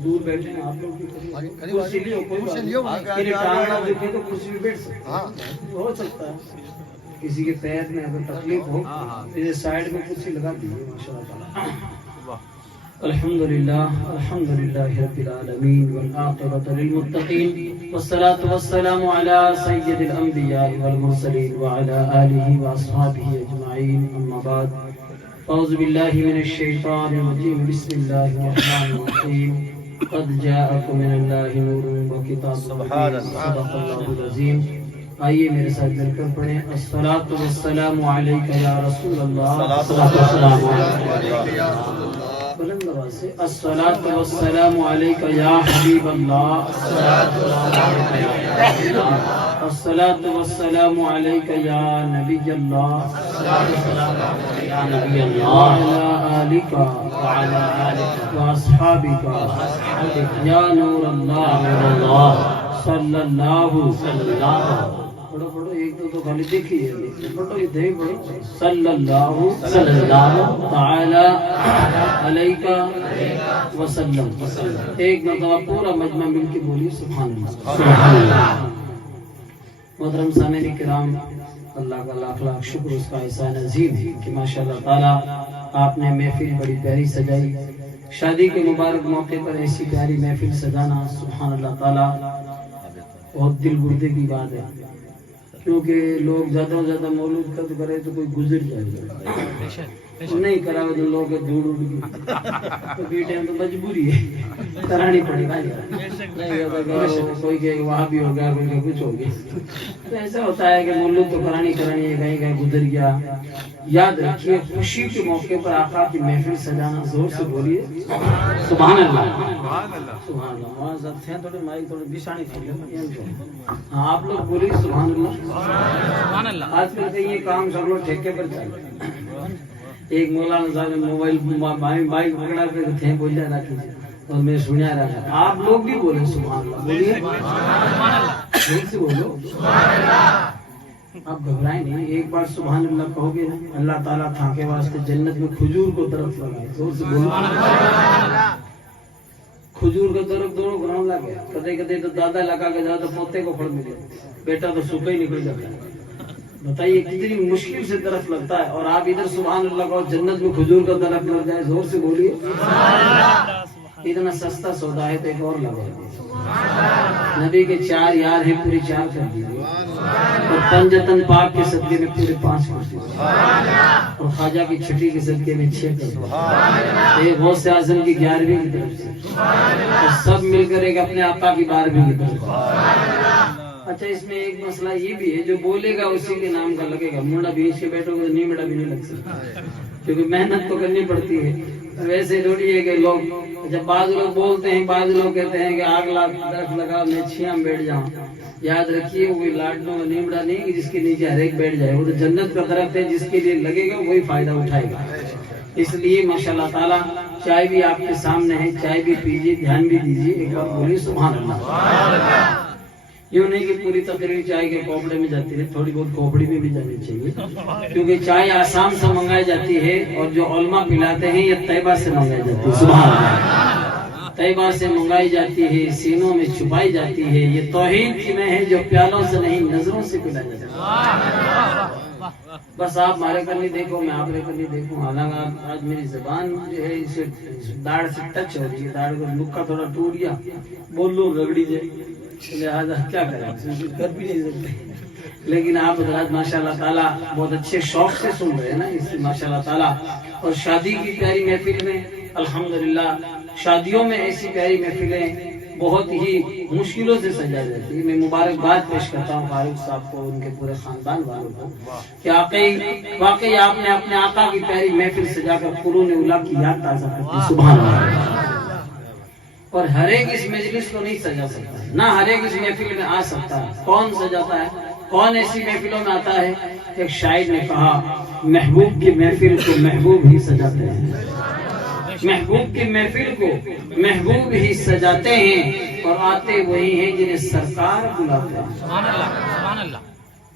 دور بیٹھے ہیں آپ لوگ کرسی لیو کوئی ٹانگنا دکھے تو کرسی پہ بیٹھ سکتے ہو سکتا ہے کسی کے پیر میں اگر تکلیف ہو تو سائڈ میں کرسی لگا دیجیے ماشاءاللہ الحمدللہ رب العالمین والعاقبۃ للمتقین والصلاة والسلام علی سید الانبیاء والمرسلین وعلی آلہ واصحابہ اجمعین اما بعد اعوذ باللہ من الشیطان الرجیم بسم اللہ الرحمن الرحیم قد جاءکم من اللہ نور وکتاب مبین صدق اللہ العظیم آئیے میرے ساتھ مل کر پڑھیں الصلاة والسلام علیک یا رسول اللہ الصلاة والسلام علیک یا رسول اللہ بلند آواز سے الصلاة والسلام علیک یا حبیب اللہ الصلاة والسلام علیک یا نبی اللہ وعلی آلک واصحابک یا نور اللہ صلی اللہ پڑھو پڑھو ایک دو تو خالی دیکھیے پڑھو یہ دے پڑھو صلی اللہ تعالی علیہ وسلم ایک مرتبہ پورا مجمع مل کے بولی سبحان اللہ محترم سامعین کرام اللہ کا لاکھ لاکھ شکر اس کا احسان عظیم ہے کہ ماشاءاللہ تعالی آپ نے محفل بڑی پیاری سجائی شادی کے مبارک موقع پر ایسی پیاری محفل سجانا سبحان اللہ تعالی بہت دل گردے کی بات ہے کیونکہ لوگ زیادہ سے زیادہ مولود خط کرے تو کوئی گزر جائے گا نہیں کرا تو لوگ دھوڑ اڑ گئی تو بیٹے تو مجبوری ہے کرانی پڑے گا کوئی کہ وہاں بھی ہو گیا کوئی کہ کچھ ہو گیا تو ایسا ہوتا ہے کہ مولود تو کرانی ہے کہیں کہیں گزر گیا یاد رکھیے خوشی کے موقع پر آقا کی محفل سجانا زور سے بولیے سبحان اللہ سبحان اللہ معذرت ہیں تھوڑے مائک تھوڑے بشانی کھولے ہاں آپ لوگ بولیے سبحان اللہ آج کل کہ یہ کام سب لوگ ٹھیکے پر چل رہے ایک مولانا صاحب نے موبائل بائک پکڑا کے تھے بول جا رکھی اور میں سنیا رہا آپ لوگ بھی بولے سبحان اللہ بولیے ٹھیک سے بولو آپ گھبرائیں نہیں ایک بار سبحان اللہ کہو گے نا اللہ تعالیٰ تھا کے واسطے جنت میں کھجور کو درخت لگائے زور سے بولو کھجور کا درخت دونوں گراؤنڈ لگا کدے کدے تو دادا لگا کے جاتا پوتے کو پھل ملے بیٹا تو سوکھا ہی نکل جاتا ہے بتائیے کتنی مشکل سے درخت لگتا ہے اور آپ ادھر سبحان اللہ کہو جنت میں کھجور کا درخت لگ جائے زور سے بولیے اتنا سستا سودا ہے تو ایک اور لگا نبی کے 4 یار ہیں پوری 4 کر دیجیے اور پنجتن پاک کے صدقے میں پورے 5 کر دیجیے اور خواجہ کی چھٹی کے صدقے میں 6 کر دیجیے غوث اعظم کی 11ویں کی طرف سے اور سب مل کر ایک اپنے آقا کی 12ویں کی طرف سے اچھا اس میں ایک مسئلہ یہ بھی ہے جو بولے گا اسی کے نام کا لگے گا موڑا بھی اس کے بیٹھو گے نہیں موڑا بھی نہیں لگ سکتا کیونکہ محنت تو کرنی پڑتی ہے ویسے تھوڑی ہے کہ لوگ جب بعض لوگ بولتے ہیں بعض لوگ کہتے ہیں کہ آگ درخت لگا میں چھیاں بیٹھ جاؤں یاد رکھیے وہ کوئی لاڈنوں کا نیمڑا نہیں کہ جس کے نیچے ہر ایک بیٹھ جائے وہ تو جنت کا درخت ہے جس کے لیے لگے گا وہی فائدہ اٹھائے گا اس لیے ماشاءاللہ تعالیٰ چائے بھی آپ کے سامنے ہے چائے بھی پیجیے دھیان بھی دیجیے ایک بار بولیے سبحان اللہ یوں نہیں کہ پوری تقریر چائے کے کوپڑے میں جاتی ہے تھوڑی بہت کھوپڑی میں بھی جانی چاہیے کیونکہ چائے آسام سے منگائی جاتی ہے اور جو علماء پلاتے ہیں یہ طیبہ سے منگائی جاتی ہے سبحان اللہ طیبہ سے منگائی جاتی ہے سینوں میں چھپائی جاتی ہے یہ توحید کی میں ہے جو پیالوں سے نہیں نظروں سے پلائی جاتی ہے بس آپ مارے کرنی دیکھو میں آپ رے کرنی دیکھوں حالانکہ آج میری زبان جو ہے اسے داڑھ سے ٹچ ہو رہی ہے داڑھ کو لکھا تھوڑا ٹوٹ گیا بول لو رگڑی جائے لہذا کیا کریں کر بھی نہیں سکتے لیکن آپ حضرات ماشاءاللہ تعالیٰ بہت اچھے شوق سے سن رہے ہیں نا اس ماشاءاللہ تعالیٰ اور شادی کی پیاری محفل میں الحمدللہ شادیوں میں ایسی پیاری محفلیں بہت ہی مشکلوں سے سجائی جاتی ہے میں مبارکباد پیش کرتا ہوں فاروق صاحب کو ان کے پورے خاندان والوں کو کہ واقعی آپ نے اپنے آقا کی پیاری محفل سجا کر قرون اولیاء کی یاد تازہ کرتی سبحان اللہ اور ہر ایک اس مجلس کو نہیں سجا سکتا نہ ہر ایک اس محفل میں آ سکتا ہے کون سجاتا ہے کون ایسی محفلوں میں آتا ہے ایک شاعر نے کہا محبوب کی محفل کو محبوب ہی سجاتے ہیں محبوب کی محفل کو محبوب ہی سجاتے ہیں اور آتے وہی ہیں جنہیں سرکار بلاتے ہیں سبحان اللہ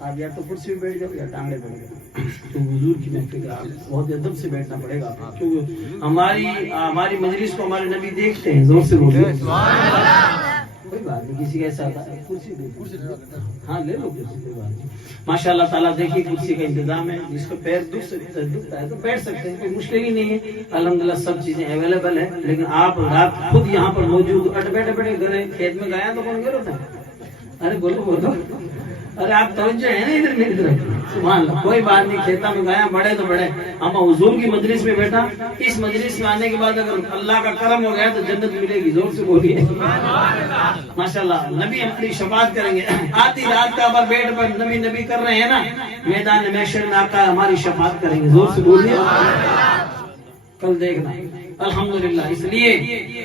آپ یا تو کرسی پہ بیٹھ جاؤ یا ٹانگے پڑ جاؤ. تو حضور کی محفل آپ بہت ادب سے بیٹھنا پڑے گا, کیونکہ ہماری مجلس کو ہمارے نبی دیکھتے ہیں. زور سے بولیے کوئی بات نہیں, کسی کا ایسا آتا ہے کرسی ہاں لے لو کرسی, کوئی بات نہیں. ماشاء اللہ تعالیٰ دیکھیے کرسی کا انتظام ہے, جس کو پیر دکھتا ہے تو بیٹھ سکتے ہیں, کوئی مشکل ہی نہیں ہے. الحمدللہ سب چیزیں اویلیبل ہیں. لیکن آپ رات خود یہاں پر موجود بیٹھے بیٹھے گھر کھیت میں گیا تو کون گھر ہوتا ہے؟ ارے بولو بولو, ارے آپ توجہ ہے نا ادھر میری طرف. سبحان اللہ, کوئی بات نہیں, کھیتا میں گیا بڑے تو بڑے. اما حضور کی مجلس میں بیٹھا, اس مجلس میں آنے کے بعد اگر اللہ کا کرم ہو گیا تو جنت ملے گی. زور سے بولیے ماشاءاللہ. نبی اپنی شفاعت کریں گے. آدھی رات کا پر بیٹھ پر نبی نبی کر رہے ہیں نا, میدان محشر میں آقا ہماری شفاعت کریں گے. زور سے بولیے کل دیکھنا الحمدللہ. اس لیے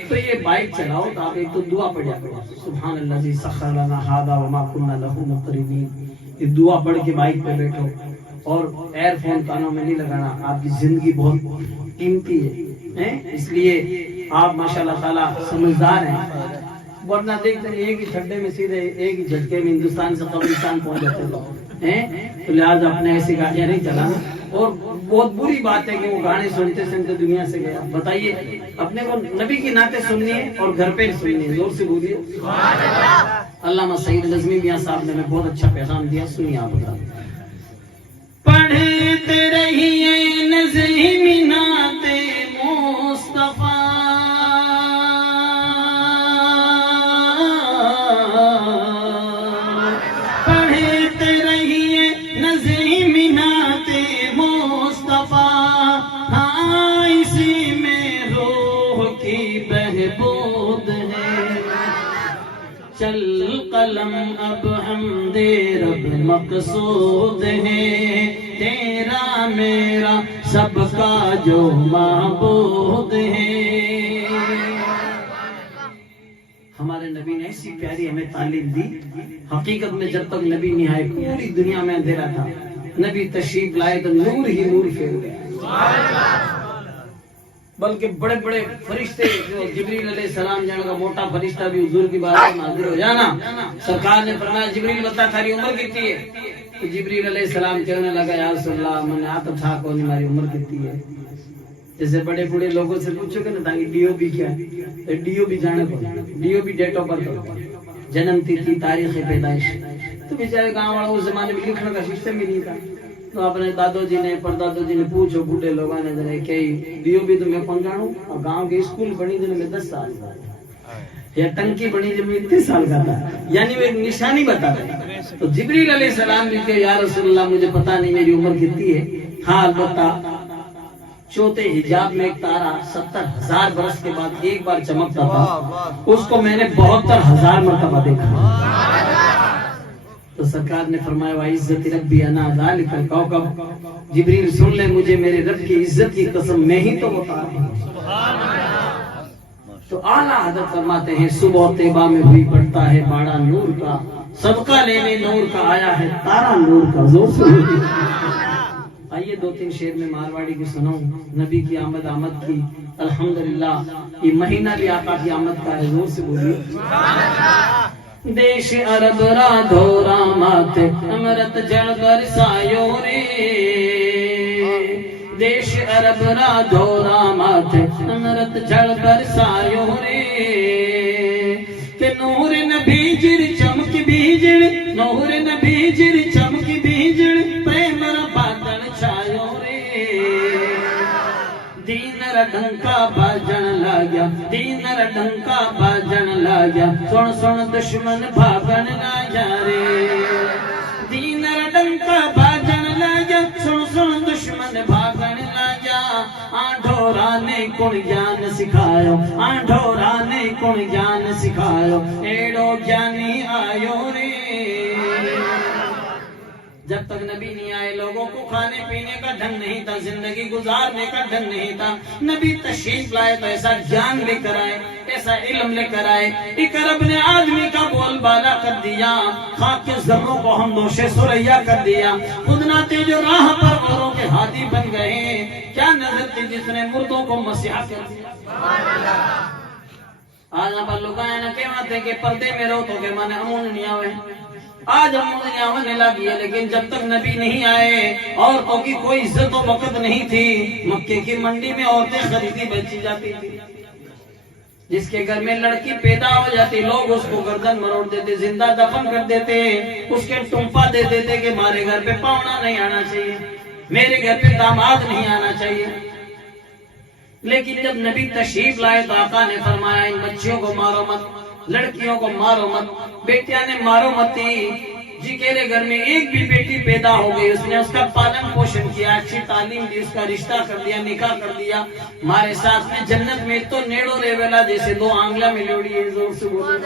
تو یہ بائک چلاؤ تو آپ ایک تو دعا پڑھ جا کرو, سبحان اللہ سخر لنا ھذا وما كنا له مقرنین. یہ دعا پڑھ کے بائک پہ بیٹھو, اور ایئر فون کانوں میں نہیں لگانا. آپ کی زندگی بہت قیمتی ہے, اس لیے آپ ماشاءاللہ تعالیٰ سمجھدار ہیں. ورنہ دیکھتے ہیں ایک ہی چھڈے میں سیدھے ایک ہی جھٹکے میں ہندوستان سے قبرستان پہنچ جاتے لوگ ہیں. تو لہٰذا اپنے ایسی گاڑیاں نہیں چلانا. اور بہت بری بات ہے کہ وہ گانے سنتے سنتے دنیا سے گیا. بتائیے اپنے کو نبی کی نعتیں سننی ہے اور گھر پہ سننی ہے. زور سے بولیے علامہ سعید نظمی میاں صاحب نے ہمیں بہت اچھا پیغام دیا, سنیے آپ. پڑھتے رہیے نظمی نعت مصطفیٰ, پڑھتے رہیے نظمی نعت مصطفیٰ. ہاں اسی میں روح کی بہبود ہے. چل قلم اب حمد رب مقصود ہے, تیرا میرا سب کا جو معبود ہے. ہمارے نبی نے ایسی پیاری ہمیں تعلیم دی. حقیقت میں جب تک نبی نہیں آئے پوری دنیا میں اندھیرا تھا. نبی تشریف لائے تو نور ہی نور پھیل گیا. بلکہ بڑے بڑے فرشتے جو جبریل علیہ السلام جانے کا موٹا فرشتہ بھی حضور کی بارگاہ میں حاضر ہو جانا. سرکار نے فرمایا جبریل بتا تھاری عمر کتنی ہے؟ تو جبریل علیہ السلام کہنے لگا یا رسول اللہ میں نے آتا تھا کون ہماری عمر کتنی ہے. جیسے بڑے بڑے لوگوں سے پوچھو گے نا تاکہ ڈی او بی کیا ہے, ڈی او بی جانے کو, D O B date of birth, جنم تیتھی تاریخ پیدائش. تو بیچارے گاؤں والوں اس زمانے میں لکھنے کا سسٹم بھی نہیں تھا. تو اپنے دادو جی نے پردادو جی نے پوچھو بوڑھے لوگوں نے ذرا کہ ڈی او بی تو میں کون جانوں, اور گاؤں کے اسکول بنی جن میں 10 سال کا یا ٹنکی بنی جن میں 30 سال کا تھا, یعنی وہ ایک نشانی بتا رہے. تو جبریل علیہ السلام بھی کہ یا رسول اللہ مجھے پتا نہیں میری عمر کتنی ہے. ہاں البتہ چوتھے حجاب میں ایک تارا 70,000 برس کے بعد ایک بار چمکتا تھا, اس کو میں نے 72,000 مرتبہ دیکھا. تو سرکار نے فرمایا وَعِزَّتِ رَبِّ أَنَا ذَلِكَ الْكَوْكَبُ. جبریل سن لے مجھے میرے رب کی عزت کی قسم میں ہی تو وہ تارا ہوں. تو اعلیٰ حضرت فرماتے ہیں صبح طیبہ میں ہوئی پڑتا ہے باڑا نور کا, صدقہ لینے نور کا آیا ہے تارا نور کا. زور سے آئیے 2-3 شعر میں مارواڑی کی سناؤں. نبی کی آمد کی الحمدللہ. یہ مہینہ بھی آقا کی آمد کا ہے. زور سے بولیے دیش عرب را دھورا مات امرت جڑ برسایو رے. دیش عرب را دھورا مات امرت جڑ برسایو رے. کہ نور نبی جڑ چمک بیجڑ, نور نبی جڑ چمک بیجڑ, پریم را بادل چھایو رے. دین را ڈنکا باجن لاگیا, دین را ڈنکا باجن لاگیا, سن سن دشمن بھاگن لاگیا رے. دین را ڈنکا باجن لاگیا, سن سن دشمن بھاگن لاگیا. آنڈھورا نے کون جان سکھایا, آنڈھورا نے کون جان سکھایا, ایڑو جانی آیو رے. جب تک نبی نہیں آئے لوگوں کو کھانے پینے کا ڈھنگ نہیں تھا, زندگی گزارنے کا ڈھنگ نہیں تھا. نبی تشریف لائے تو ایسا جان لے کر آئے, ایسا علم لے کر آئے. ایک رب نے آدمی کا بول بالا کر دیا, خاک کے ذروں کو ہم نوش سریا کر دیا. خود نہ تھے جو راہ پر اوروں کے ہادی بن گئے. کیا نظر تھی جس نے مردوں کو مسیحا کر دیا. آج آپ لوگ آئے نا کہ پردے میں رہو تو کہ مانے امون نہیں آوے. آج ہم دنیا ہونے لگی ہے، لیکن جب تک نبی نہیں آئے عورتوں کی کوئی عزت و وقت نہیں تھی۔ مکے کی منڈی میں عورتیں خریدی بیچی جاتی تھی، جس کے گھر میں لڑکی پیدا ہو جاتی لوگ اس کو گردن مروڑ دیتے، زندہ دفن کر دیتے، اس کے ٹمپا دے دیتے کہ ہمارے گھر پہ پاؤنا نہیں آنا چاہیے، میرے گھر پہ داماد نہیں آنا چاہیے۔ لیکن جب نبی تشریف لائے تو آقا نے فرمایا ان بچیوں کو مارو مت، لڑکیوں کو مارو مت، بیٹیاں نے مارو مت۔ جی میرے گھر میں ایک بھی بیٹی پیدا ہو گئی، اس نے اس کا پالن پوشن کیا، اچھی تعلیم دی، اس کا رشتہ کر دیا، نکاح کر دیا، ہمارے ساتھ میں جنت میں تو نیڑو ریویلا جیسے دو آنگلا ملوڑی ہے، زور سے بولو۔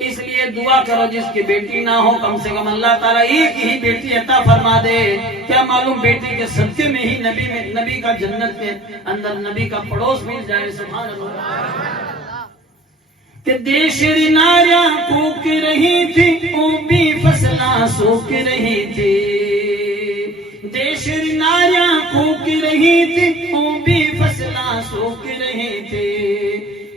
اس لیے دعا کرو جس کی بیٹی نہ ہو کم سے کم اللہ تعالیٰ ایک ہی بیٹی عطا فرما دے۔ کیا معلوم بیٹی کے صدقے میں ہی نبی کا جنت کے اندر نبی کا پڑوس مل جائے۔ سبحان اللہ۔ کہ دیشری ناریاں کوک رہی تھی، او بھی فصلہ سوک رہی تھی، دیشری ناریاں کوک رہی تھی، او بھی فصلہ سوک رہی تھی،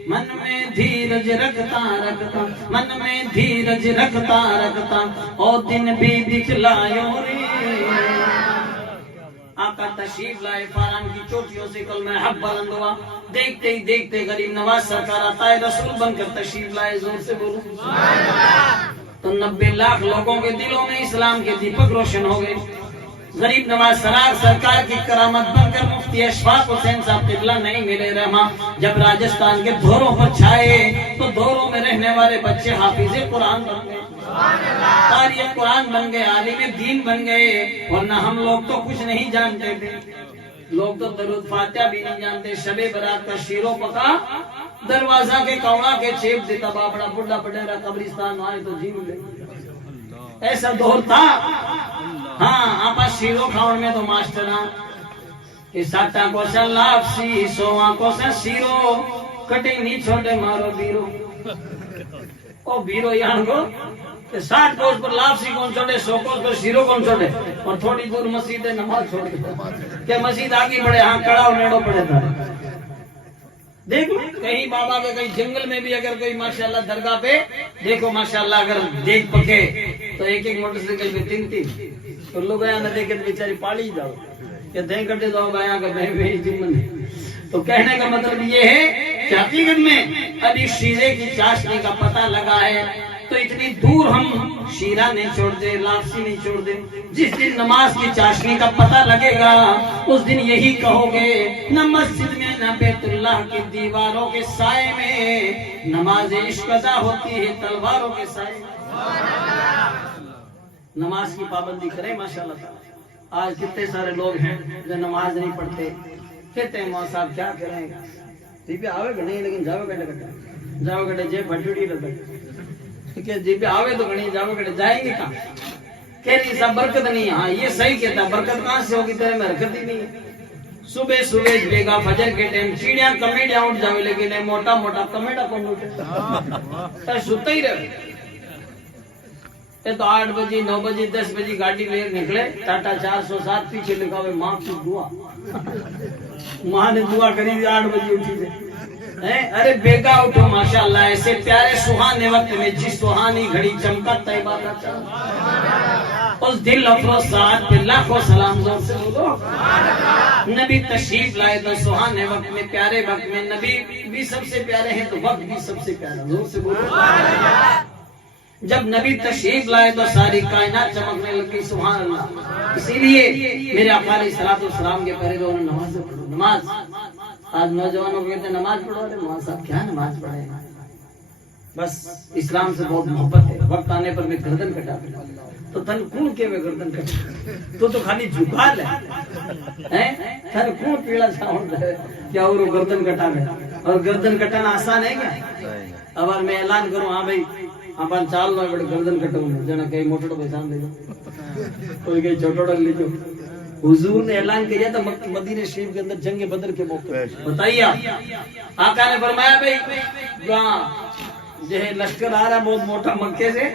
من میں دھیرج رکھتا رکھتا، من میں دھیرج رکھتا رکھتا، او دن بھی دکھلایو رے۔ آقا تشریف لائے، فاران کی چوٹیوں سے کلمہ حق بلند ہوا، دیکھتے ہی دیکھتے غریب نواز سرکار عطائے رسول بن کر تشریف لائے۔ زور سے بولو تو 90 لاکھ لوگوں کے دلوں میں اسلام کے دیپک روشن ہو گئے۔ غریب نواز سرکار کی کرامت بن کر مفتی اشفاق حسین صاحب قبلہ نہیں ملے رحمہ جب راجستھان کے دھوروں پر چھائے تو دھوروں میں رہنے والے بچے حافظ قرآن بن گئے، قاری قرآن بن گئے، عالم دین بن گئے۔ ورنہ ہم لوگ تو کچھ نہیں جانتے تھے، لوگ تو درود فاتحہ بھی نہیں جانتے۔ شب برات کا شیرو پکا دروازہ کے کوڑا کے چیپ دیتا باپڑا بڑھا بڑھا قبرستان آئے تو جی ملے، ایسا دور تھا۔ ہاں آپا شیرو کھاؤن میں تو ماسٹر ہاں کہ ساٹا کو سا لاپسی سواں کو سا شیرو کٹنگ نہیں چھوٹے مارو بیرو، او بیرو یہاں کو 60 کوس پر لاپسی کون چھوڑے، 100 کوس پر شیرو کون چھوڑے، اور تھوڑی دور مسجد نماز چھوڑ دے کہ مسجد آگے بڑھے، ہاں کڑا نیڑو پڑے تھا۔ دیکھو کہیں بابا کے کہیں جنگل میں بھی اگر کوئی ماشاءاللہ درگاہ پہ دیکھو ماشاءاللہ اگر دیکھ پکے تو ایک ایک موٹر سائیکل پہ 3 تو لوگ آیا نہ دیکھے تو بیچاری پاڑی جاؤ کہ دیں کٹے جاؤ گایا کہ میں جمن۔ تو کہنے کا مطلب یہ ہے کہ حقیقت میں ابھی شیرے کی چاشنی کا پتہ لگا ہے تو اتنی دور ہم شیرہ نہیں چھوڑ دے، لاپسی نہیں چھوڑ دے۔ جس دن نماز کی چاشنی کا پتہ لگے گا اس دن یہی کہو گے نہ مسجد میں نہ بیت اللہ کی دیواروں کے سائے میں نماز عشق ادا ہوتی ہے، تلواروں کے سائے میں۔ نماز کی پابندی کریں ماشاءاللہ۔ آج کتنے سارے لوگ ہیں جو نماز نہیں پڑھتے، کہتے ہیں ماں صاحب کیا کریں جی پہ آوے گا نہیں لیکن جاوے گھٹے گھٹے جاوے گھٹے جے بھٹوڑی رہتا کہ جی پہ آوے تو گھنی جاوے گھٹے جائیں گے کہاں، کہہ رہی سب برکت نہیں۔ ہاں یہ صحیح کہتا ہے، برکت کہاں سے ہوگی، تیرے میں حرکت ہی نہیں ہے۔ صبح صبح بیگا فجر کے ٹائم چیڑیاں کمیڈیاں اٹھ جاوے لیکن موٹا موٹا کمیڈا کون اٹھے سوتا ہی رہے۔ تو 8 بجے 9 بجے 10 بجے گاڑی لے نکلے، ٹاٹا 407 پیچھے لکھا ہوئے ماں کی دعا، ماں نے دعا کری 8 بجے اٹھی تھے۔ ارے بیگا اٹھو ماشاءاللہ، ایسے پیارے سہانے وقت میں جس سہانی گھڑی چمکا طیبہ کا چاند، اس دل افروز ساعت پہ لاکھوں سلام۔ زور سے بولو نبی تشریف لائے تو سہانے وقت میں، پیارے وقت میں، نبی بھی سب سے پیارے ہیں تو وقت بھی سب سے پیارا۔ زور سے بولو جب نبی تشریف لائے تو ساری کائنات چمکنے لگی۔ سبحان اللہ۔ اسی لیے میرے آقا علیہ الصلوۃ والسلام کے پہلے لوگوں نے نماز پڑھو، نماز۔ آج نوجوانوں کو کہتے ہیں نماز پڑھو، ارے ماں صاحب کیا نماز پڑھے، بس اسلام سے بہت محبت ہے، وقت آنے پر میں گردن کٹا دوں تو تن کون کے میں گردن کٹا تو خالی جھکا لے تن کون پیڑا چھاؤں کیا اور گردن کٹا لے، اور گردن کٹانا آسان ہے کیا؟ اب میں اعلان کروں ہاں بھائی اپن چال نہ بڑے گردن کٹاؤں جنا کہیں موٹڑوں پہچان دے گا کوئی کہیں چھوٹوڑا لے جو۔ حضور نے اعلان کیا تھا مدینہ شریف کے اندر جنگ بدر کے موقع، بتائیے آقا نے فرمایا بھائی جو ہے لشکر آ رہا بہت موٹا مکے سے،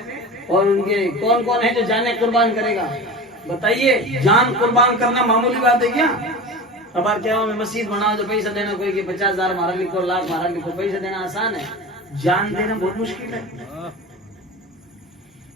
اور ان کے کون کون ہے جو جانیں قربان کرے گا؟ بتائیے جان قربان کرنا معمولی بات ہے کیا؟ اب کیا میں مسجد بناؤ جو پیسہ دینا کوئی کہ 50,000 مارا لکھو، لاکھ مارا لکھو، پیسہ دینا آسان ہے، جان دینا بہت مشکل ہے۔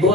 2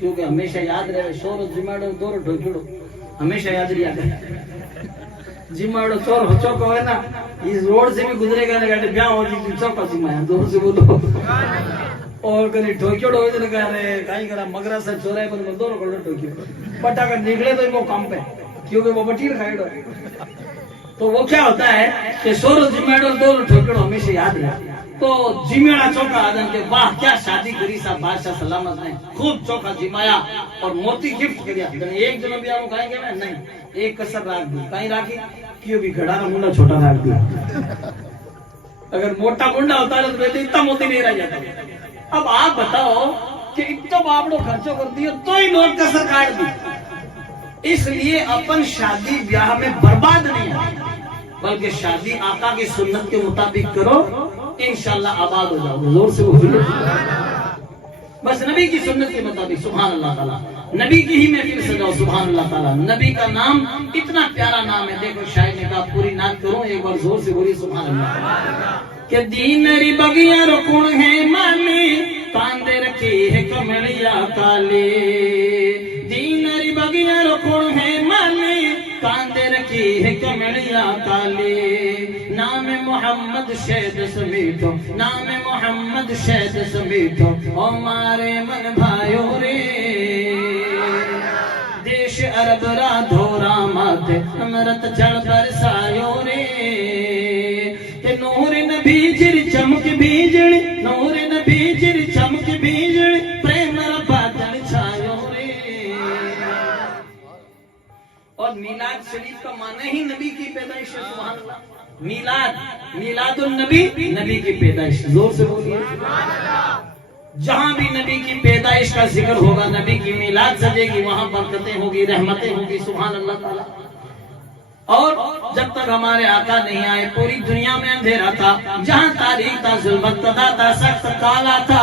کیونکہ ہمیشہ یاد رہے شور جماڑو دور ڈھوکڑو ہمیشہ یاد رہا کرے جماڑو چور ہو چوکا ہے نا اس روڈ سے بھی گزرے گا گاڑی بیاں ہو جی چوکا جمایا دور سے بولو اور کہیں ٹھوکیڑو ہوئے تو کہہ رہے کہیں کرا مگرہ سے چورے پر میں دور کڑو ٹھوکیڑو بٹ اگر نکلے تو وہ کام پہ کیونکہ وہ بٹیر کھائیڑو ہے تو وہ کیا ہوتا ہے کہ شور جماڑو دور ٹھوکیڑو ہمیشہ یاد رہا تو جمیڑا چوکا آدم کے واہ کیا شادی کری صاحب بادشاہ سلامت نے خوب چوکا جمایا اور موتی گفٹ کریا ایک جنوں بھی آپ کہیں گے نا نہیں ایک کسر راکھ دی کہیں راکھی کیوں بھی گھڑا منڈا چھوٹا راکھ دیا اگر موٹا منڈا ہوتا ہے تو اتنا موتی نہیں رہ جاتا اب آپ بتاؤ کہ اتنا باپ لوگ خرچوں کر دیا تو ہی نوٹ کسر کاٹ دی اس لیے اپن شادی بیاہ میں برباد نہیں ہے بلکہ شادی آقا کی سنت کے مطابق کرو انشاءاللہ آباد ہو جاؤ زور سے بولو بس نبی کی سنت کے مطابق سبحان اللہ تعالیٰ نبی کی ہی محفل سجاؤ سبحان اللہ تعالیٰ نبی کا نام اتنا پیارا نام ہے دیکھو شاید نے کہا پوری نعت کروں ایک بار زور سے بولی سبحان اللہ کہ دینری بگیاں رکھن ہے مالی کاندے رکھی ہے کمڑیا کالے دینری بگیاں رکھن ہے مالی کاندے رکھی ہے کمڑیا کالے نام محمد شہد سمیٹو نام محمد شہد سمیٹو او مارے من بھائیو رے دیش عرب را دھورا ماتے امرت جڑ برسایو رے کہ نور نبی جر چمک بیجڑ نور نبی جر چمک بیجڑ پریم ربا دن چھایو رے اور میلاد شریف کا معنی ہی نبی کی پیدائش ہے سبحان اللہ میلاد النبی نبی کی پیدائش زور سے بولیے جہاں بھی نبی کی پیدائش کا ذکر ہوگا نبی کی میلاد سجے گی وہاں برکتیں ہوگی رحمتیں ہوگی سبحان اللہ تعالی اور جب تک ہمارے آقا نہیں آئے پوری دنیا میں اندھیرا تھا جہاں تاریخ تھا ظلمت تھا سخت کالا تھا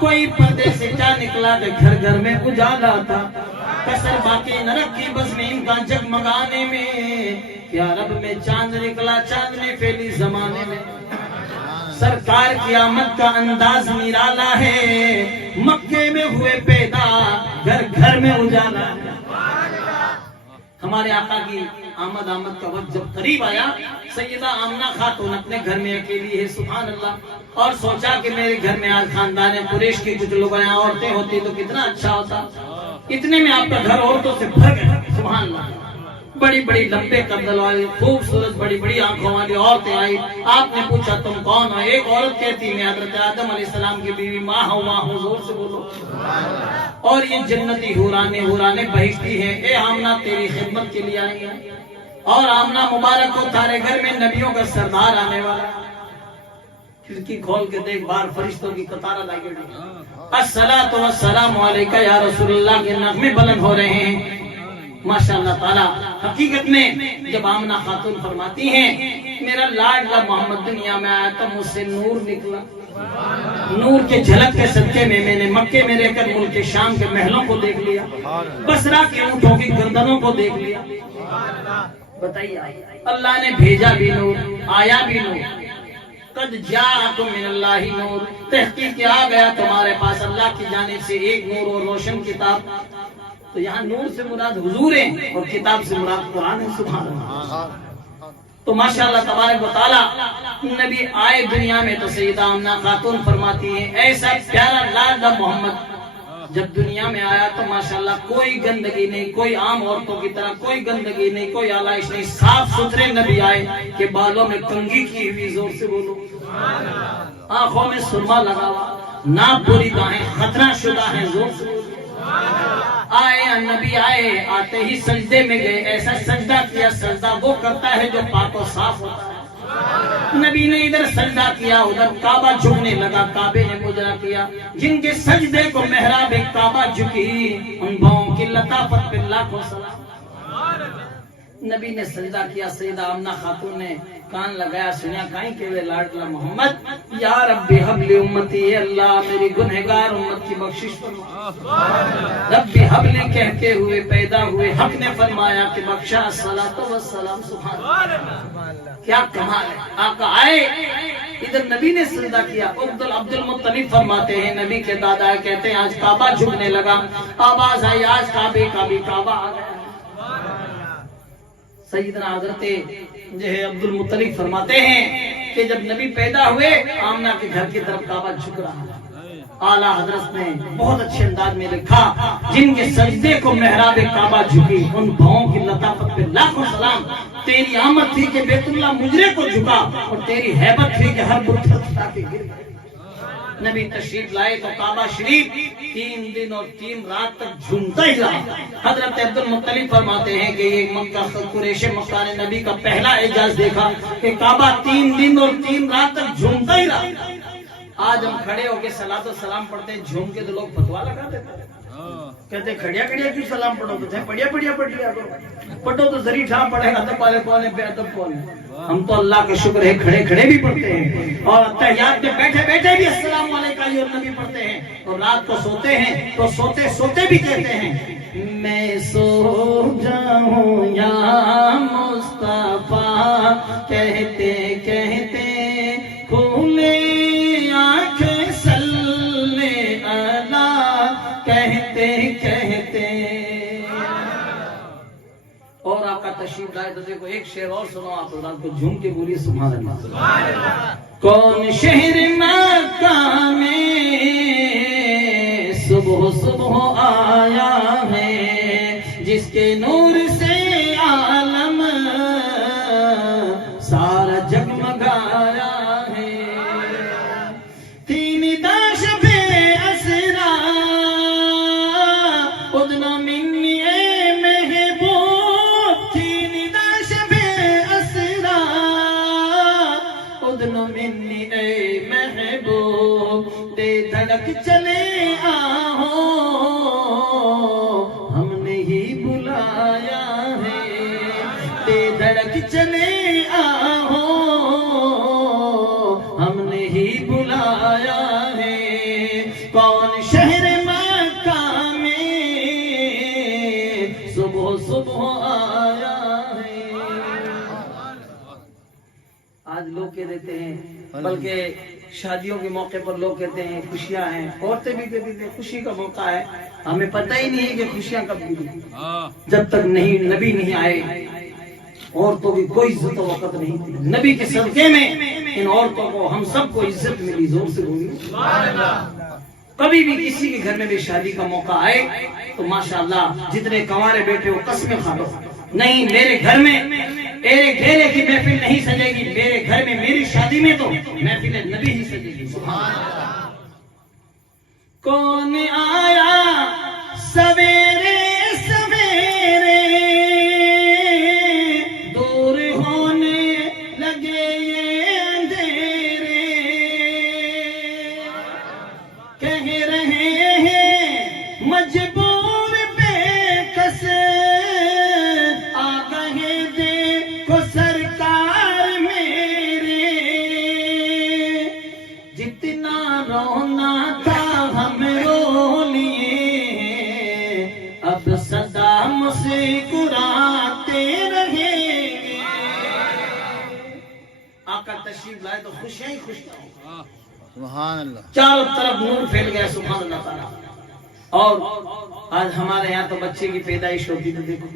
کوئی پردے سے کیا نکلا کہ گھر گھر میں اجالا تھا کسر باقی نہ رکھی بس نیم کا جگمگانے میں کیا رب میں چاند نکلا چاند نے پھیلی زمانے میں سرکار کی آمد کا انداز نرالا ہے مکے میں ہوئے پیدا گھر گھر میں اجالا ہے ہمارے آقا کی آمد کا وقت جب قریب آیا سیدہ آمنہ خاتون اپنے گھر میں اکیلی ہے سبحان اللہ اور سوچا کہ میرے گھر میں آج خاندان قریش کی کچھ لوگ آیا عورتیں ہوتی تو کتنا اچھا ہوتا اتنے میں آپ کا گھر عورتوں سے بھر گیا سبحان اللہ بڑی بڑی لمبے قدل والی خوبصورت بڑی بڑی آنکھوں والی عورتیں آئی آپ نے پوچھا تم کون ہو ایک عورت کہتی میں حضرت آدم علیہ السلام کی بیوی ماں ہوں زور سے بولو اور یہ جنتی حورانے بہشتی ہیں اے آمنہ تیری خدمت کے لیے آئی ہیں اور آمنہ مبارک کو تارے گھر میں نبیوں کا سردار آنے والا کھڑکی کھول کے دیکھ باہر فرشتوں کی قطار لگی الصلاۃ والسلام علیکہ یا رسول اللہ کے نغمے بلند ہو رہے ہیں ماشاءاللہ تعالی حقیقت میں جب آمنہ خاتون فرماتی ہیں میرا لاڈلا محمد دنیا میں آیا تو مجھ سے نور نکلا نور کے جھلک کے صدقے میں میں نے مکے میں رہ کر ملک شام کے محلوں کو دیکھ لیا بصرہ کے اونٹوں کی گردنوں کو دیکھ لیا بتائیے اللہ نے بھیجا بھی نور آیا بھی نور قد جاءکم من اللہ نور تحقیق کیا گیا تمہارے پاس اللہ کی جانب سے ایک نور اور روشن کتاب تو یہاں نور سے مراد حضور ہیں اور کتاب سے مراد قرآن ہے سبحان اللہ تو ماشاءاللہ تبارک و تعالی نبی آئے دنیا میں تو سیدہ آمنہ خاتون فرماتی ہیں ایسا پیارا لاڈلا محمد جب دنیا میں آیا تو ماشاءاللہ کوئی گندگی نہیں کوئی عام عورتوں کی طرح کوئی گندگی نہیں کوئی آلائش نہیں صاف ستھرے نبی آئے کہ بالوں میں کنگھی کی ہوئی زور سے بولو آنکھوں میں سرما لگا ہوا ناپ پوری باہیں خطرہ شدہ ہیں زور سے بولو آئے نبی آئے آتے ہی سجدے میں گئے ایسا سجدہ کیا سجدہ وہ کرتا ہے جو پاک و صاف ہوتا ہے نبی نے ادھر سجدہ کیا ادھر کعبہ جھکنے لگا کعبے نے مجرا کیا جن کے سجدے کو محراب کعبہ جھکی ان بھاؤں کی لطافت پہ لاکھوں سلام نبی نے سجدہ کیا سیدہ آمنہ خاتون نے کان لگایا سنیا کہیں کہ وہ لاڈلا محمد یا رب حبلی امتی اے اللہ میری گنہگار امت کی بخشش فرما رب حبلی کہتے ہوئے پیدا ہوئے حق نے فرمایا کہ بخشا الصلاۃ والسلام سبحان اللہ کیا کمال ہے آقا آئے ادھر نبی نے سجدہ کیا. عبد المطلب فرماتے ہیں نبی کے دادا کہتے ہیں آج کعبہ جھکنے لگا, آواز آئی آج کعبے کا بھی کعبہ آ گیا. سیدنا حضرت عبد المطلب فرماتے ہیں کہ جب نبی پیدا ہوئے آمنہ کے گھر کی طرف کعبہ جھک رہا. اعلیٰ حضرت نے بہت اچھے انداز میں لکھا جن کے سجدے کو محراب کعبہ جھکی ان پاؤں کی لطافت پہ لاکھوں سلام. تیری آمد تھی کہ بیت اللہ مجرے کو جھکا اور تیری ہیبت تھی کہ ہر بت تھرتا کے گر گئے. نبی تشریف لائے تو کعبہ شریف 3 دن اور 3 رات تک جھومتا ہی رہا. حضرت عبد المطلب فرماتے ہیں کہ یہ مکہ قریش مکہ نے نبی کا پہلا اعجاز دیکھا کہ کعبہ 3 دن اور 3 رات تک جھومتا ہی رہا. آج ہم کھڑے ہو کے صلاۃ و سلام پڑھتے ہیں, جھوم کے تو لوگ فتوا لگا دیتے ہیں, کہتے ہیں کھڑیا کھڑیا کیوں سلام پڑھو, تو پڑھیا پڑھیا پڑھ لیا کرو, پڑھو تو ذری ٹھا پڑھے گا تو پالے کون ہے بے ادب کون ہے. ہم تو اللہ کا شکر ہے کھڑے کھڑے بھی پڑھتے ہیں اور تحیات میں بیٹھے بیٹھے بھی السلام علیکم یا نبی پڑھتے ہیں, اور رات کو سوتے ہیں تو سوتے سوتے بھی کہتے ہیں میں سو جاؤں یا مصطفیٰ کہتے کہتے کھولے آنکھیں صلی اللہ کہتے کہتے. اور آقا تشریف لائے تو دیکھو ایک شعر اور سنو آپ رات کو جھوم کے بولیے سبحان اللہ. کون شہر مکہ میں صبح صبح آیا ہے جس کے نور سے عالم سارا جگمگایا ہے. تین داش بے اسرا ادنا منی اے محبوب, تین داش بے اسرا ادنا منی اے محبوب, دے دھڑک چلے آہو ہم نے ہی بلایا ہے, دے دھڑک چلے آہو ہم نے ہی بلایا ہے. کون شہر مکہ میں صبح صبح آیا ہے. آج لوگ کہہ دیتے ہیں, بلکہ شادیوں کے موقع پر لوگ کہتے ہیں خوشیاں ہیں, عورتیں بھی کہتی ہیں خوشی کا موقع ہے. ہمیں پتہ ہی نہیں ہے کہ خوشیاں کب ملی. جب تک نبی نہیں آئے عورتوں کی کوئی عزت و وقت نہیں تھی. نبی کے صدقے میں ان عورتوں کو ہم سب کو عزت ملی. زور سے بولیے. کبھی بھی کسی کے گھر میں بھی شادی کا موقع آئے تو ماشاءاللہ جتنے کنوارے بیٹھے ہو قسمیں کھا لو, نہیں میرے گھر میں ایرے گھیرے کی محفل نہیں سجے گی, میرے گھر میں میری شادی میں تو محفل نبی ہی سجے گی. سبحان اللہ. کون آیا سویرے سویرے دور ہونے لگے یہ اندھیرے, کہہ رہے ہیں مجبور بے کس آ کہے دیکھو سرکار میرے, جتنا رونا تھا ہم رو لیے اب صدا مسکراتے رہیں گے. آقا تشریف لائے تو خوشیاں ہی خوشیاں. سبحان اللہ. چاروں طرف نور پھیل گیا. سبحان اللہ تعالیٰ. اور آج ہمارے یہاں تو بچے کی پیدائش ہوتی تو دیکھو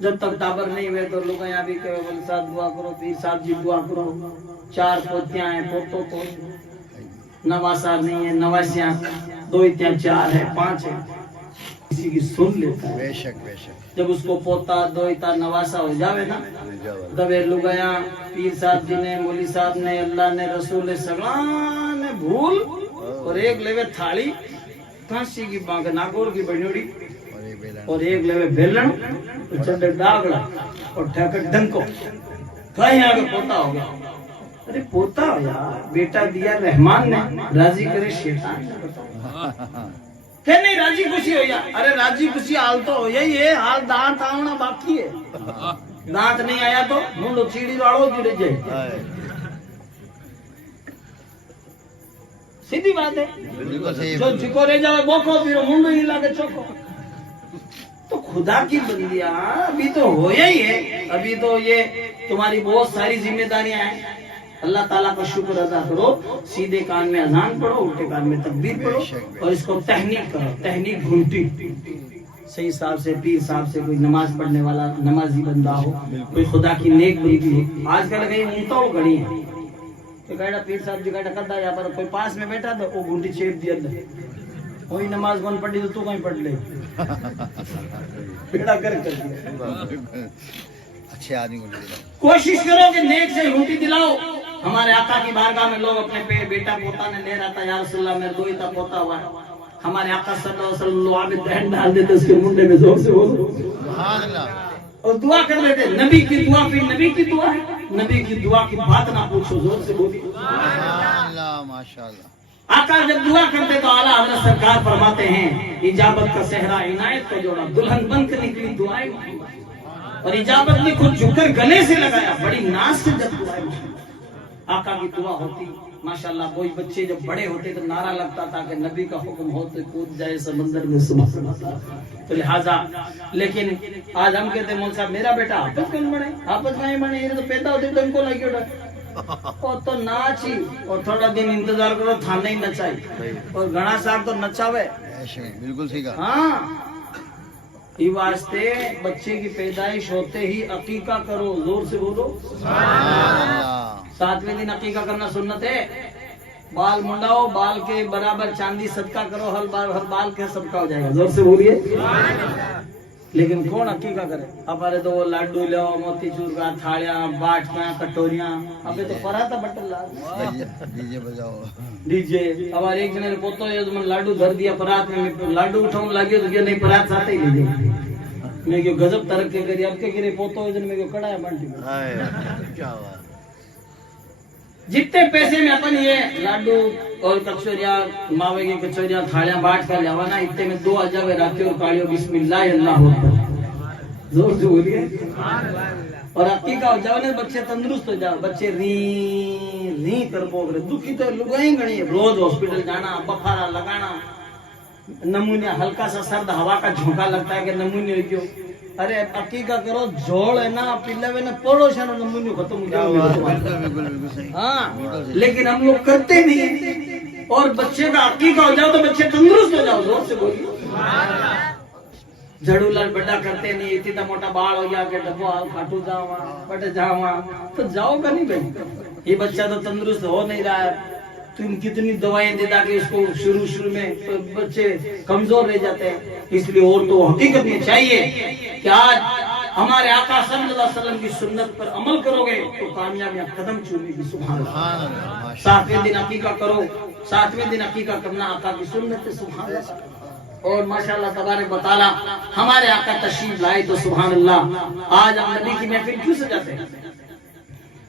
جب تک ٹابر نہیں ہوئے تو لوگ یہاں بھی کہ ولی صاحب دعا کرو, پیر صاحب جی دعا کرو. 4 پوتیاں ہیں, پوتوں تو نواسا نہیں ہے, نواسیاں 2 یا 4 ہے 5 ہے, کسی کی سن لیتا ہے. بے شک بے شک. جب اس کو پوتا 2 یا نواسا ہو جاوے نا دبے لگایا پیر صاحب جی نے, مولی صاحب نے, اللہ نے, رسول نے, سگان نے بھول اور ایک لیوے تھالی کانسی کی بانگ ناگور کی بنیوڑی اور ایک لیوے بیلن اور چندر ڈاگڑا اور ٹھیکر ڈنکو کہیں آگے پوتا ہو گیا. ارے پوتا ہو یار, بیٹا دیا رحمان نے, راضی کرے شیطان نے. کہ نہیں راضی خوشی ہو یا, ارے راضی خوشی حال تو ہو یہی ہے, حال دانت آنا باقی ہے. دانت نہیں آیا تو منڈو چیڑی واڑو جڑے جائے. سیدھی بات ہے. جو چکورے جاوے بوکو پھر منڈو ہی لا کے چوکو. تو خدا کی بندیاں ابھی تو ہو ہی ہے. ابھی تو یہ تمہاری بہت ساری ذمہ داریاں ہیں. اللہ تعالیٰ کا شکر ادا کرو، سیدھے کان میں اذان پڑھو، الٹے کان میں تکبیر پڑھو اور اس کو تہنیک کرو، تہنیک گھنٹی صحیح صاحب سے، پیر صاحب سے، کوئی نماز پڑھنے والا نمازی بندہ ہو، کوئی خدا کی نیک بندی ہو۔ آج کل کہیں اونتا ہو گھڑی ہے کہ کہڑا پیر صاحب جی کہڑا کرتا ہے پر کوئی پاس میں بیٹھا تو وہ گھنٹی چیپ دیا وہی نماز کون پڑھی تو کہیں پڑھ لے بیڑا کر دیا۔ اچھے آدمی کو کوشش کرو کہ نیک سے گھنٹی دلاؤ۔ ہمارے آقا کی بارگاہ میں لوگ اپنے بیٹا پوتا نے لے رہا تھا، یا رسول اللہ میرے دو ہی تا پوتا ہوا ہے، ہمارے آقا صلی اللہ علیہ وسلم لعاب دہن ڈال دیتے اس کے منڈے میں، زور سے بولو سبحان اللہ، اور دعا کر دیتے۔ نبی کی دعا پھر نبی کی دعا ہے، نبی کی دعا کی بات نہ پوچھو، زور سے بولیے سبحان اللہ، ماشاءاللہ۔ آقا جب دعا کرتے تو اعلیٰ حضرت سرکار فرماتے ہیں اجابت کا صحرا عنایت کو جوڑا، دلہن بن کر نکلی دعائیں اور اجابت نے خود جھک کر گلے سے لگایا، بڑی ناز سے جب دعائیں آقا کی دعا ہوتی ماشاءاللہ۔ کوئی بچے جب بڑے ہوتے تو نعرہ لگتا تھا کہ نبی کا حکم ہو تو کود جائے سمندر میں سبحان اللہ۔ تو لہذا لیکن آج ہم کہتے ہیں مول صاحب میرا بیٹا حافظ کون بنے، حافظ کہیں بنے، یہ تو پیدا ہوتے تو ان کو لگی اٹھا اور تو ناچ ہی اور تھوڑا دن انتظار کرو تھانے ہی نچائی اور گھنا صاحب تو نچاوے۔ بالکل ٹھیک ہے۔ ہاں یہ واسطے بچے کی پیدائش ہوتے ہی عقیقہ کرو، زور سے بولو سبحان اللہ۔ 7ویں دن عقیقہ کرنا سنت ہے، بال منڈاؤ، بال کے برابر چاندی صدقہ کرو، ہر بال کے صدقہ ہو جائے گا، زور سے بولیے۔ لیکن کون عقیقہ کرے؟ ہمارے تو وہ لاڈو لو، موتی چور کا تھالیاں، باٹیاں، کٹوریاں، ابھی تو پڑا تھا بٹن ڈی جے بجاؤ، ڈی جے۔ ہمارے ایک جنے پوتو ہے تو لاڈو دھر دیا پرات میں، لاڈو اٹھاؤں لگے تو نہیں پرات ساتھ ہی نہیں دے میں کہ گزب ترقی کری، اب کے گرے پوتو ہے جن میں کہ کڑا ہے بانٹی کیا ہوا؟ جتنے پیسے میں اپن یہ لاڈو اور کچوریاں، ماوے کی کچوریاں، تھالیاں باٹ کر لیوانا، اتنے میں 2 اجاوے راتی اور کاڑیو بسم اللہ اللہ اکبر، زور سے بولیے۔ اور عقیقہ ہو جاؤ نا بچے تندرست ہو جاؤ، بچے ری کر پوگرے، دکھی تو لگائیں گڑی، روز ہاسپٹل جانا، بخارا لگانا، نمونیا، ہلکا سا سرد ہوا کا جھونکا لگتا ہے کہ نمونیا کیوں؟ ارے عقیقہ کرو، جوڑ ہے نا پلے نا پڑو شانو نمونیا ختم ہو جائے۔ ہاں لیکن ہم لوگ کرتے نہیں، اور بچے کا عقیقہ ہو جاؤ تو بچے تندرست ہو جاؤ، زور سے بولیے۔ جھڑو لال بڑا کرتے نہیں، اتنا موٹا باڑ ہو گیا کہ ڈبو کھاٹو جاواں بٹ جاواں تو جاؤ کا نہیں بھائی، یہ بچہ تو تندرست ہو نہیں رہا ہے، تم کتنی دوائیں دیتا کہ اس کو شروع میں بچے کمزور رہ جاتے ہیں۔ اس لیے اور تو حقیقت میں چاہیے کہ آج ہمارے آقا صلی اللہ علیہ وسلم کی سنت پر عمل کرو گے تو کامیابیاں قدم چومے گی، سبحان اللہ۔ 7ویں دن عقیقہ کرو، 7ویں دن عقیقہ کرنا آقا کی سنت ہے، سبحان اللہ۔ اور ماشاءاللہ تبارک و تعالی ہمارے آقا تشریف لائے تو سبحان اللہ۔ آج ہم نبی کی محفل کیوں سجاتے ہیں؟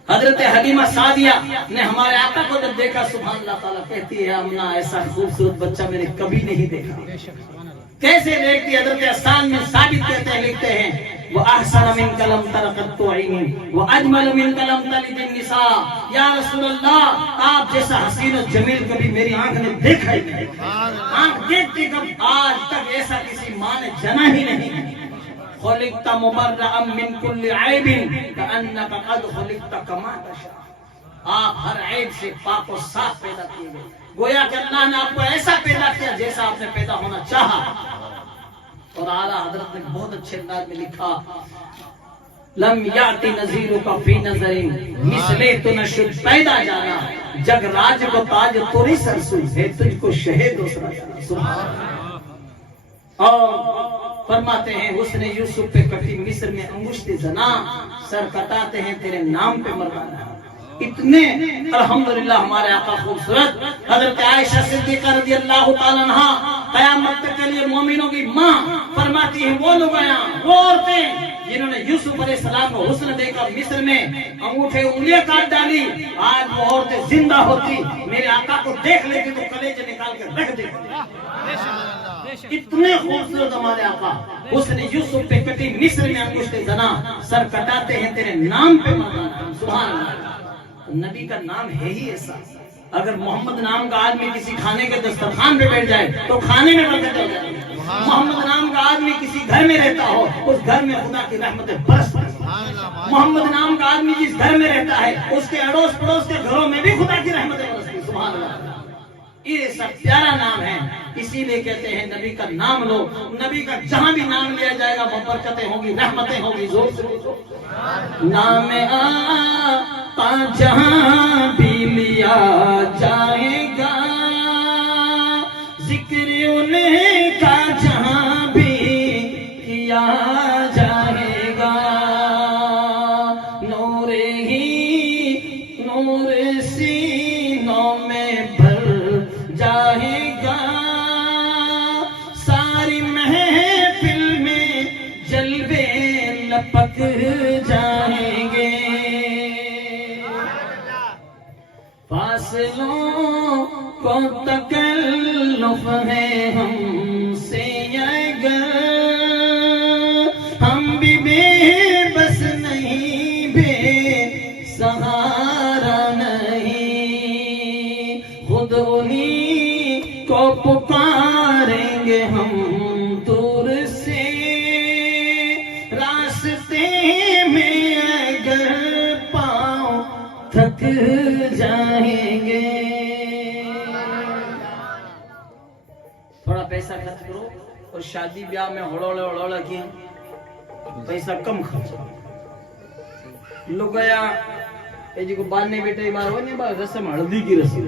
حضرت حلیمہ سعدیہ نے ہمارے آقا کو جب دیکھا سبحان اللہ تعالیٰ کہتی ہے امنا ایسا خوبصورت بچہ میں نے کبھی نہیں دیکھا۔ کیسے دیکھتی؟ حضرت حسان میں ثابت کہتے ہیں، لکھتے ہیں وَأَحْسَنَ مِنْكَ لَمْ تَرَ قَطُّ عَيْنٍ وَأَجْمَلَ مِنْكَ لَمْ تَلِدِ النِّسَاءُ۔ یا رسول اللہ آپ جیسا حسین و جمیل کبھی میری آنکھ نے دیکھا ہی نہیں، آنکھ دیکھتے کب آج تک ایسا کسی ماں نے جنا ہی نہیں۔ خلقت مبرئا من كل عیب كأنك قد خلقت كما تشاء۔ آپ ہر عیب سے پاک و صاف پیدا کیے گئے، گویا کہ اللہ نے آپ کو ایسا پیدا کیا جیسا آپ نے پیدا ہونا چاہا۔ اور اعلیٰ حضرت نے بہت اچھے انداز میں لکھا لم یاتی نظیرک فی نظر مثلے تو نشد پیدا جانا، جگ راج کو تاج توری سرسو ہے تجھ کو شہد دوسرا جانا، سبحان اللہ۔ اور فرماتے ہیں حسن یوسف پہ کٹی مصر میں انگشت زنا، سر کٹاتے ہیں تیرے نام پہ مردانہ۔ اتنے الحمدللہ ہمارے آقا خوبصورت۔ حضرت عائشہ صدیقہ رضی اللہ تعالیٰ عنہ قیامت تک کے لیے مومنوں کی ماں فرماتی ہیں وہ لوگ آیا وہ عورتیں جنہوں نے یوسف علیہ السلام کو حسن دے کر مصر میں انگوٹھے انگلیاں کاٹ ڈالی، آج وہ عورتیں زندہ ہوتی میرے آقا کو دیکھ لیتی تو کلیجے نکال کے رکھ دیتی۔ اتنے خوبصورت ہمارے آقا حسن یوسف پہ کٹی مصر میں انگشت زنا، سر کٹاتے ہیں تیرے نام پہ مردانہ، سبحان اللہ۔ نبی کا نام ہے ہی ایسا، اگر محمد نام کا آدمی کسی کھانے کے دسترخوان پہ بیٹھ جائے تو کھانے میں برکت ہو جائے گی۔ محمد نام کا آدمی کسی گھر میں رہتا ہو اس گھر میں خدا کی رحمتیں برس پڑتی ہیں۔ محمد نام کا آدمی جس گھر میں رہتا ہے اس کے اڑوس پڑوس کے گھروں میں بھی خدا کی رحمت برستی. سبحان اللہ. یہ سب پیارا نام ہے, اسی لیے کہتے ہیں نبی کا نام لو. نبی کا جہاں بھی نام لیا جائے گا وہ برکتیں ہوں گی, رحمتیں ہوں گی. زور سے بولو. نام آقا جہاں بھی لیا جائے گا, ذکر انہیں کا جہاں بھی کیا جائے گا, نور ہی نور سینوں میں بھر جائے گا, ساری محفل میں جلوے لپک جائیں گے. فاصلوں کو تکلف ہے ہم سے اگر, ہم بھی بے بس نہیں, بے سہارا نہیں, خود انہی کو پکاریں گے ہم دور سے, راستے میں اگر پاؤں تھک جائیں گے. تھوڑا پیسہ خرچ کرو اور شادی بیاہ میں ہڑوڑے کیے, پیسہ کم خرچ. لوگ گیا جی کو باندھنے بیٹے بار ہو نہیں, بار رسم ہلدی کی رسم,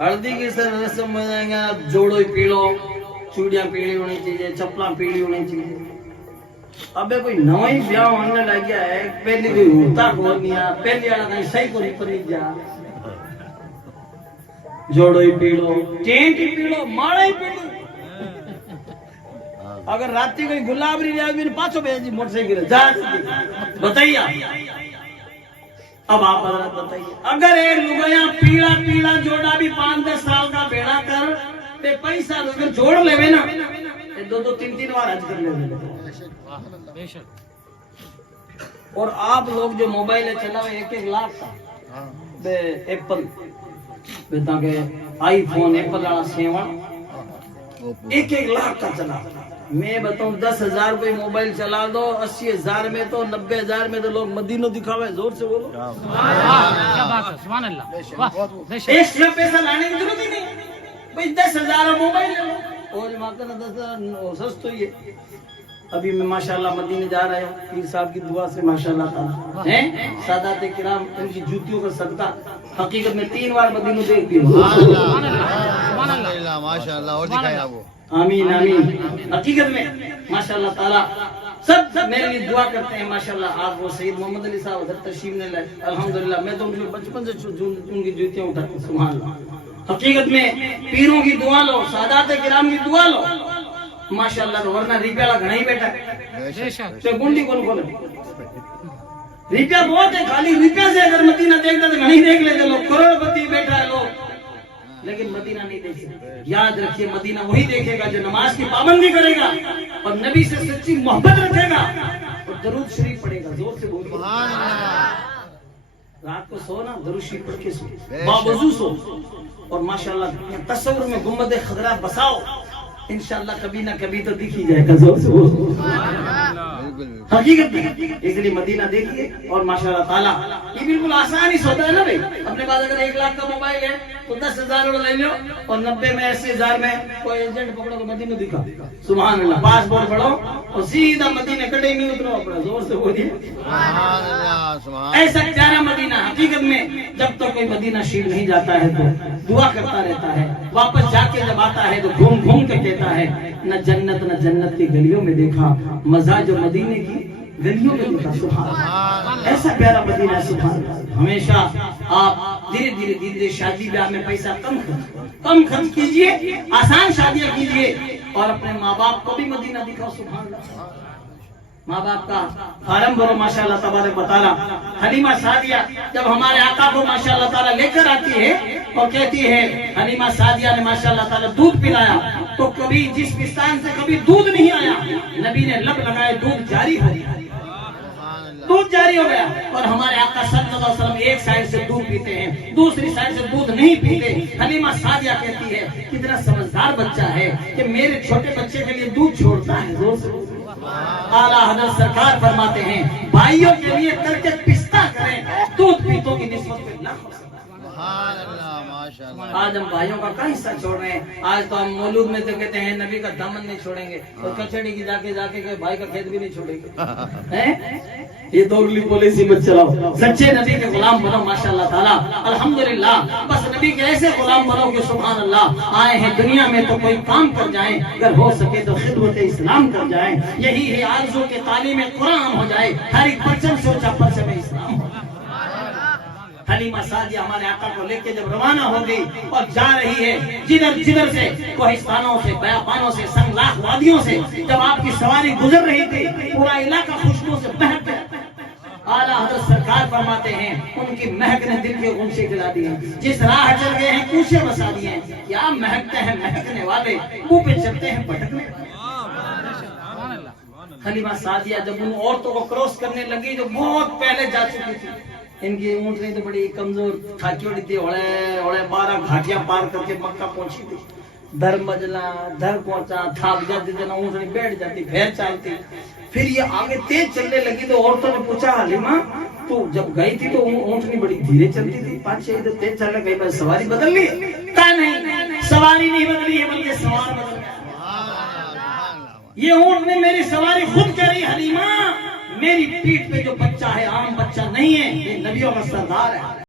ہلدی کی رسم میں جائیں گے, جوڑو پیڑو, چوڑیاں پیڑی ہونی چاہیے, چپلاں پیڑی ہونی چاہیے. ابے کوئی نوائی بیاہ ہونے لگ گیا ہے, پہلی کوئی ہوتا کو نہیں ہے, پہلی والا کہیں صحیح کو نہیں پڑی جا, جوڑو ہی پیڑو, ٹینٹ ہی پیڑو, ماڑا ہی پیڑو. اگر راتی کوئی گلاب ری آدمی نے پاسو بھیجی موٹر سائیکل جا بتائیے. اب آپ حضرت بتائیے, اگر ایک لگیا پیڑا پیڑا جوڑا بھی 5-10 سال کا بیڑا کر تے پیسہ اگر جوڑ لے نا, 2-3 بار حج کر لے. اور آپ لوگ جو موبائل چلا ہوئے 1-1 لاکھ کا بے ایپل بے تاکہ آئی فون ایپل والا 1-1 لاکھ کا چلا. میں بتاؤں 10,000 کوئی موبائل چلا دو, 80,000 میں تو 90,000 میں تو لوگ مدینہ دکھاوے. زور سے بولو. کیا بات ہے, سبحان اللہ. ایکسٹرا پیسہ لانے کی ضرورت ہی نہیں, بھائی 10,000 موبائل لے لو, اور ماکہ 10,000 سست ہوئی ہے. ابھی میں ماشاءاللہ مدینے جا رہا ہوں, پیر صاحب کی دعا سے ماشاءاللہ تعالی ہیں, سادات کرام ان کی جوتیوں کا صدقہ حقیقت میں 3 بار مدینہ دیکھتی ہوں. ماشاءاللہ. اور دکھایا وہ. آمین آمین. حقیقت میں ماشاءاللہ تعالی سب میرے لیے دعا کرتے ہیں. ماشاءاللہ آپ وہ سید محمد علی صاحب ادھر تشریف نے لائے, الحمدللہ میں تو ان کے بچپن سے ان کی جوتیاں اٹھاتا ہوں. سبحان اللہ. حقیقت میں پیروں کی دعا لو, سادات کرام کی دعا لو ماشاءاللہ. ورنہ ریپیا گھنا ہی بیٹھا ہے, گنڈی کون کھولے, ریپیا بہت ہے, خالی ریپیا سے اگر مدینہ دیکھتا تو نہیں دیکھ لیتے لوگ, کروڑ پتی بیٹھا ہے لوگ, لیکن مدینہ نہیں دیکھ سکتے. یاد رکھیے مدینہ وہی دیکھے گا جو نماز کی پابندی کرے گا اور نبی سے سچی محبت رکھے گا اور درود شریف پڑھے گا. زور سے بولو. رات کو سو نا, درود شریف پڑھ کے سو, باوضو سو, اور ماشاءاللہ تصور میں گنبد خضرا بساؤ, انشاءاللہ کبھی نہ کبھی تو دکھ ہی جائے گا. زور سے بولو. حقیقت اس لیے مدینہ دیکھیے. اور ماشاءاللہ تعالیٰ یہ بالکل آسان ہی ہوتا ہے نا بھائی. اپنے پاس اگر 1 لاکھ کا موبائل ہے تو 10,000 لے لو, اور 90 میں 80,000 میں کوئی ایجنٹ پکڑو تو مدینہ دکھا. سبحان اللہ. پاسپورٹ پڑھو اور سیدھا مدینہ کٹے نہیں اترو اپنا. زور سے بولیے. ایسا پیارا مدینہ. حقیقت میں جب تک کوئی مدینہ شریف نہیں جاتا ہے تو دعا کرتا رہتا ہے, واپس جا کے جب آتا ہے تو گھوم گھوم کے کہتا ہے نہ جنت کی گلیوں میں دیکھا مزہ جو مدینے کی گلیوں میں دیکھا. سبحان اللہ. ایسا پیارا مدینہ. سبحان اللہ. ہمیشہ آپ دھیرے دھیرے شادی بیاہ میں پیسہ کم خرچ کیجئے, آسان شادیاں کیجئے, اور اپنے ماں باپ کو بھی مدینہ دکھاؤ. سبحان اللہ. ماں باپ کا فارم بھرو. ماشاءاللہ تبارک و تعالی حلیمہ سعدیہ جب ہمارے آقا کو ماشاءاللہ تعالی لے کر آتی ہے اور کہتی ہے, حلیمہ سعدیہ نے ماشاءاللہ تعالی دودھ پلایا تو کبھی جس پستان سے کبھی دودھ نہیں آیا, نبی نے لب لگائے دودھ جاری ہو گیا. دودھ جاری ہو گیا اور ہمارے آقا صلی اللہ علیہ وسلم ایک سائڈ سے دودھ پیتے ہیں, دوسری سائڈ سے دودھ نہیں پیتے. حلیمہ سعدیہ کہتی ہے کتنا سمجھدار بچہ ہے کہ میرے چھوٹے بچے کے لیے دودھ چھوڑتا ہے. زور سے اعلیٰ حضرت سرکار فرماتے ہیں بھائیوں کے لیے ترک پستہ کریں, دودھ پیتوں کی نسبت پہ لاکھ. سبحان اللہ ماشاء اللہ. آج ہم بھائیوں کا کیا حصہ چھوڑ رہے ہیں. آج تو ہم مولود میں تو کہتے ہیں نبی کا دامن نہیں چھوڑیں گے, اور کچڑی کی جا کے بھائی کا کھیت بھی نہیں چھوڑیں گے. یہ دوگلی پالیسی مت چلاؤ, سچے نبی کے غلام بنو ماشاء اللہ تعالیٰ. الحمدللہ بس نبی کے ایسے غلام بنو کہ سبحان اللہ آئے ہیں دنیا میں تو کوئی کام کر جائیں, اگر ہو سکے تو خدمت اسلام کر جائیں. یہی ہے آرزو کہ تعلیم قرآن ہو جائے, ہر ایک پرچم سے اونچا پرچم اسلام ہو. حلیمہ سعدیہ ہمارے آقا کو لے کے جب روانہ ہو گئی اور جا رہی ہے جدھر سے کوہستانوں سے, بیابانوں سے, سنگلاخ وادیوں سے جب آپ کی سواری گزر رہی تھی پورا علاقہ خوشبو سے مہک گیا. اعلیٰ حضرت سرکار فرماتے ہیں ان کی مہک نے دل کے غنچے کھلا دیے, جس راہ چل گئے ہیں کوچے بسا دیے ہیں. کیا مہکتے ہیں مہکنے والے, منہ پہ چلتے ہیں پٹکنے. حلیمہ سعدیہ جب ان عورتوں کو کراس کرنے لگی جو بہت پہلے جا چکی تھی, ان کی اونٹنی تو بڑی کمزور تھاکی تھی, اوڑے 12 گھاٹیاں پار کر کے مکہ پہنچی تھی. در مجلا در پہنچا, تھاک جاتی تھی, اونٹنی بیٹھ جاتی, پھر چلتی. پھر یہ آگے تیز چلنے لگی تو عورتوں نے پوچھا حلیمہ تو جب گئی تھی تو اونٹنی بڑی دھیرے چلتی تھی, 5-6 ادھر تیز چلنے گئی, بس سواری بدل لی. کہا نہیں, سواری نہیں بدلی ہے بلکہ سوار بدل گیا. یہ اونٹ نے میری سواری خود کری. حلیمہ میری پیٹھ پہ جو بچہ ہے عام بچہ نہیں ہے, یہ نبیوں کا سردار ہے.